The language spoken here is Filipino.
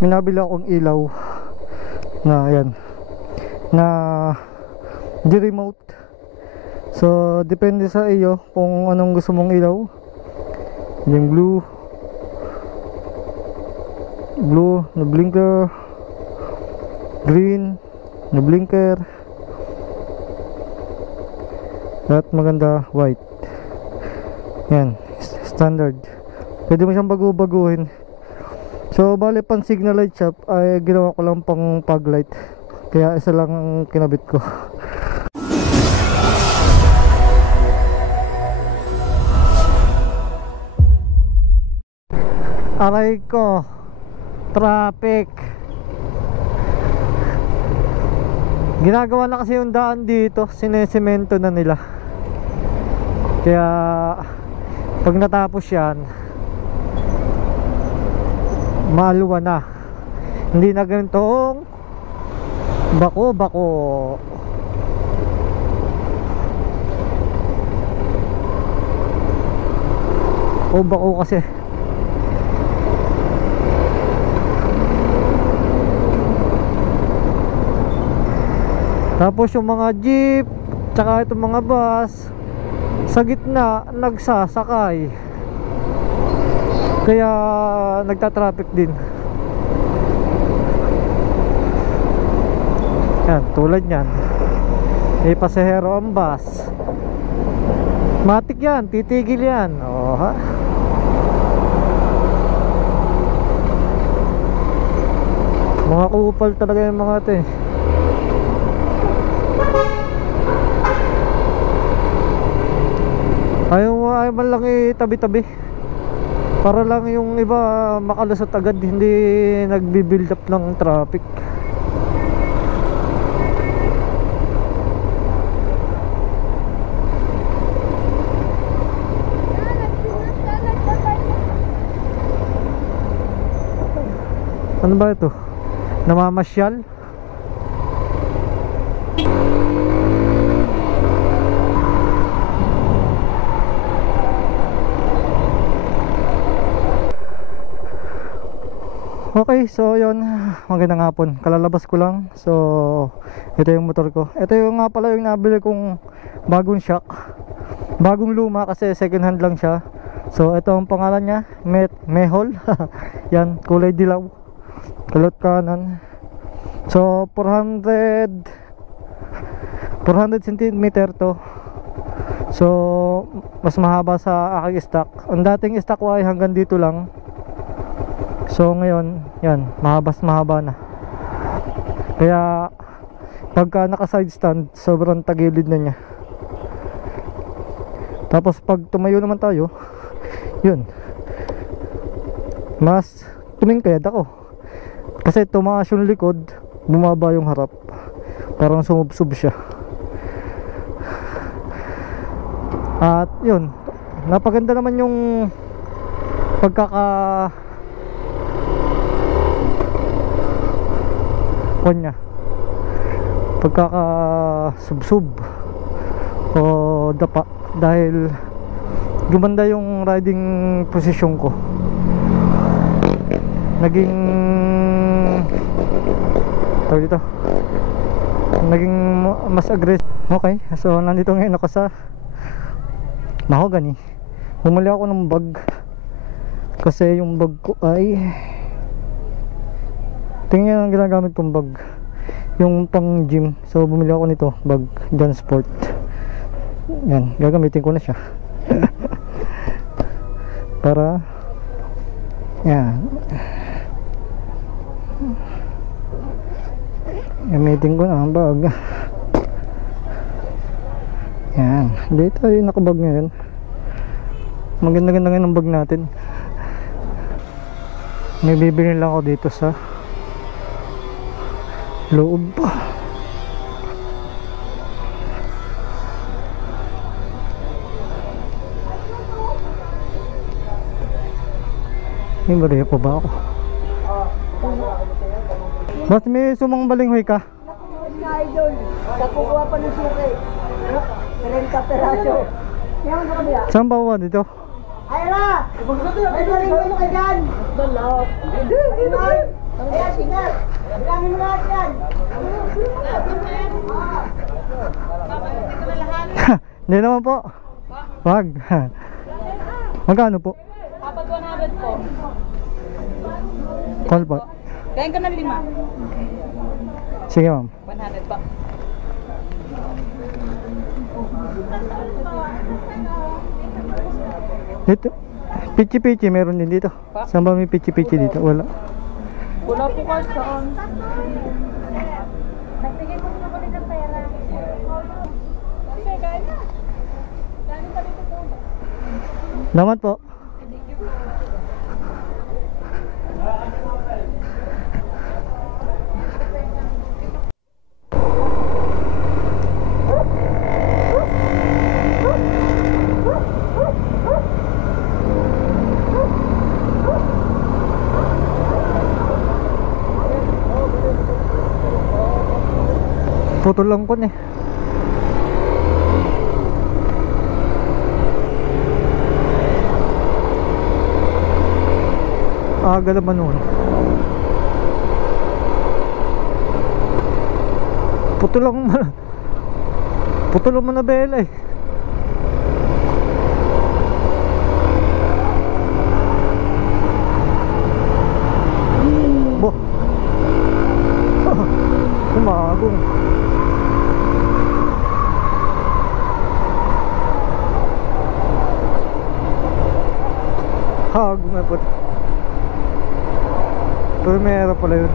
may nabili akong ilaw na yan, na di-remote. So depende sa iyo kung anong gusto mong ilaw. Yung blue na blinker, green na blinker, at maganda white. Yan, standard. Pwede mo siyang baguhin. So bale pang signal light shop ay ginawa ko lang pang fog light, kaya isa lang ang kinabit ko. Aray ko, traffic. Ginagawa na kasi yung daan dito, sinesemento na nila. Kaya pag natapos yan, maluwa na. Hindi na ganitong bako kasi. Tapos yung mga jeep tsaka itong mga bus sa gitna nagsasakay, kaya nagta-traffic din. Yan, tulad yan, may pasahero ang bus, matik yan, titigil yan. Oh, ha? Mga kupal talaga yung mga ito eh. Ayaw man lang tabi-tabi para lang yung iba makalusot agad, hindi nagbi-build up ng traffic. Ano ba ito? Namamasyal? Okay, so yun, magandang hapon. Kalalabas ko lang. So ito yung motor ko. Ito yung nga pala yung nabili kong bagong shock. Bagong luma kasi second hand lang siya. So ito ang pangalan niya, Mehol. Yan, kulay dilaw, kulot kanan. So 400 cm to. So mas mahaba sa aking stock. Ang dating stock ko ay hanggang dito lang. So ngayon, yan, mahaba na. Kaya pagka naka side stand, sobrang tagilid na niya. Tapos pag tumayo naman tayo, yun, mas tumingkayad ako. Kasi tumaas yung likod, bumaba yung harap. Parang sumubsob siya. At yun, napaganda naman yung pagkakasubsub o dapa, dahil gumanda yung riding position ko. Naging mas aggressive. Okay, so nandito ngayon ako sa Mahogany. Bumili ako ng bag kasi yung bag ko ay, tingnan ang ginagamit kong bag, yung pang gym. So bumili ako nito, bag Jansport. Yan, gagamitin ko na siya. Para yan, gamitin ko na ang bag. Yan, dito yung nakabag ngayon. Maganda-ganda ngayon ang bag natin. May bibili lang ako dito sa loob. May bariya pa ba ako? Ba't may sumang balinghoy ka? Idol, nakukuha pa ng suki. 30 peraso. Saan ba ba dito? Ayla! May balinghoy mo ka dyan! Dalap. Hindi naman po. Wag. Magkano po? Apat 100 po. Call po. Kain ka ng 5. Sige ma'am. 100 po. Dito. Pichi-pichi meron din dito. Saan ba may pichi-pichi dito? Wala. Wala po kahit saan. Nagbigay ko na ulit ng pera. Okay, kain na. Kain kami po. Naman po. Putol lang ko eh. Aga naman nun. Putol lang putol lang na bela eh. Bo. Umagong. Hagong nga po. Pero meron pala yun.